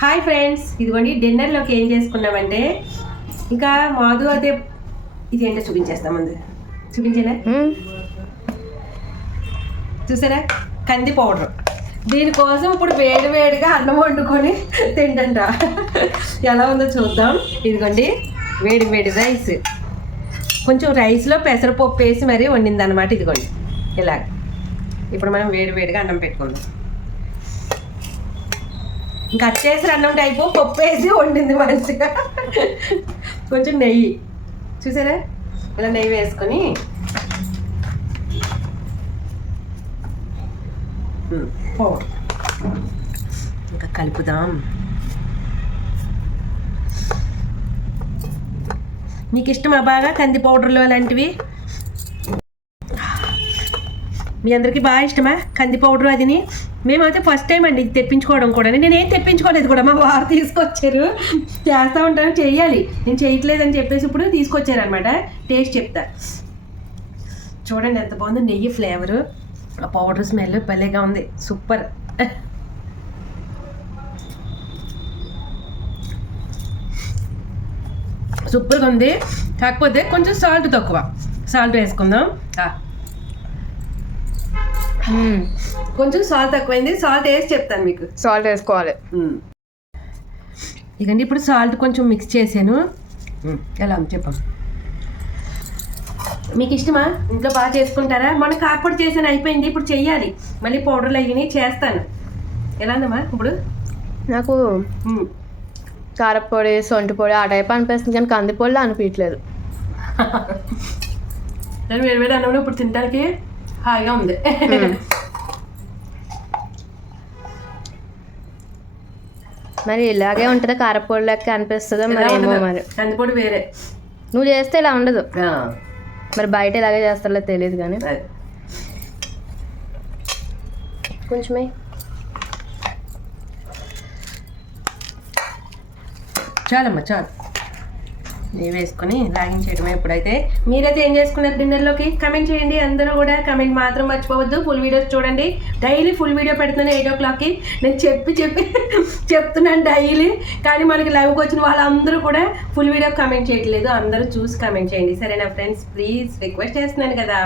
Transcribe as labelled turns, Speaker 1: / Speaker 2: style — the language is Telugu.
Speaker 1: హాయ్ ఫ్రెండ్స్ ఇదిగోండి డిన్నర్లోకి ఏం చేసుకున్నామంటే ఇంకా మాధు అదే ఇది ఏంటో చూపించేస్తాం ముందు. చూపించేనా? చూసారా? కంది పౌడర్ దీనికోసం ఇప్పుడు వేడి వేడిగా అన్నం వండుకొని తింటంట. ఎలా ఉందో చూద్దాం. ఇదిగోండి వేడి వేడి రైస్. కొంచెం రైస్లో పెసరపప్పు వేసి మరీ వండింది అనమాట ఇదిగోండి. ఇలా ఇప్పుడు మనం వేడి వేడిగా అన్నం పెట్టుకుందాం. ఇంకా అచ్చేసి అన్నం టైపు పప్పు వేసి వండింది మంచిగా. కొంచెం నెయ్యి. చూసారా? ఇలా నెయ్యి వేసుకొని. ఇంకా కలుపుదాం. మీకు ఇష్టమా బాగా? కంది పౌడర్లు అలాంటివి? మీ అందరికీ బాగా ఇష్టమా? కంది పౌడర్ అదిని? మేమైతే ఫస్ట్ టైం అండి ఇది తెప్పించుకోవడం కూడా. నేనేం తెప్పించుకోలేదు కూడా మా వారు తీసుకొచ్చారు. చేస్తూ ఉంటాను చెయ్యాలి. నేను చేయట్లేదని చెప్పేసి ఇప్పుడు తీసుకొచ్చారనమాట టేస్ట్ చెప్తా. చూడండి ఎంత బాగుంది నెయ్యి ఫ్లేవరు ఆ పౌడర్ స్మెల్ భలేగా ఉంది. సూపర్ సూపర్గా ఉంది. కాకపోతే కొంచెం సాల్ట్ తక్కువ. సాల్ట్ వేసుకుందాం. కొంచెం సాల్ట్ తక్కువైంది. సాల్ట్ వేసి చెప్తాను మీకు.
Speaker 2: సాల్ట్ వేసుకోవాలి.
Speaker 1: ఇకండి ఇప్పుడు సాల్ట్ కొంచెం మిక్స్ చేశాను. ఎలా? ఉంది చెప్పం. మీకు ఇష్టమా? ఇంట్లో బాగా చేసుకుంటారా? మొన్న కాకపోతే చేసాను అయిపోయింది. ఇప్పుడు చెయ్యాలి. మళ్ళీ పౌడర్లు అయ్యి చేస్తాను. ఎలా ఉందమ్మా ఇప్పుడు?
Speaker 2: నాకు. కారపొడి సొంటి పొడి ఆ టైప్ అనిపిస్తుంది కానీ కందిపొడిలో అనిపించలేదు
Speaker 1: నేను వేరు వేరు అన్నం ఇప్పుడు తినడానికి హాయిగా ఉంది
Speaker 2: మరి ఇలాగే ఉంటుందా కారపొడి లెక్క అనిపిస్తుందో మరి ఏమో. మరి.
Speaker 1: కందిపొడి వేరే.
Speaker 2: నువ్వు చేస్తే ఇలా ఉండదు. మరి బయట ఇలాగే చేస్తారో తెలియదు కానీ. కొంచెమే.
Speaker 1: చాలమ్మా చాలు. ఇవి వేసుకొని లాగించేయడమే ఇప్పుడైతే. మీరైతే ఏం చేసుకున్నారు డిన్నర్లోకి? కమెంట్ చేయండి. అందరూ కూడా కమెంట్ మాత్రం మర్చిపోవద్దు. ఫుల్ వీడియోస్ చూడండి. డైలీ ఫుల్ వీడియో పెడుతున్నాను ఎయిట్ ఓ క్లాక్కి నేను చెప్పి చెప్పి చెప్తున్నాను డైలీ కానీ మనకి లైవ్కి వచ్చిన వాళ్ళందరూ కూడా ఫుల్ వీడియో కమెంట్ చేయట్లేదు. అందరూ చూసి కమెంట్ చేయండి. సరేనా ఫ్రెండ్స్ ప్లీజ్ రిక్వెస్ట్ చేస్తున్నాను కదా.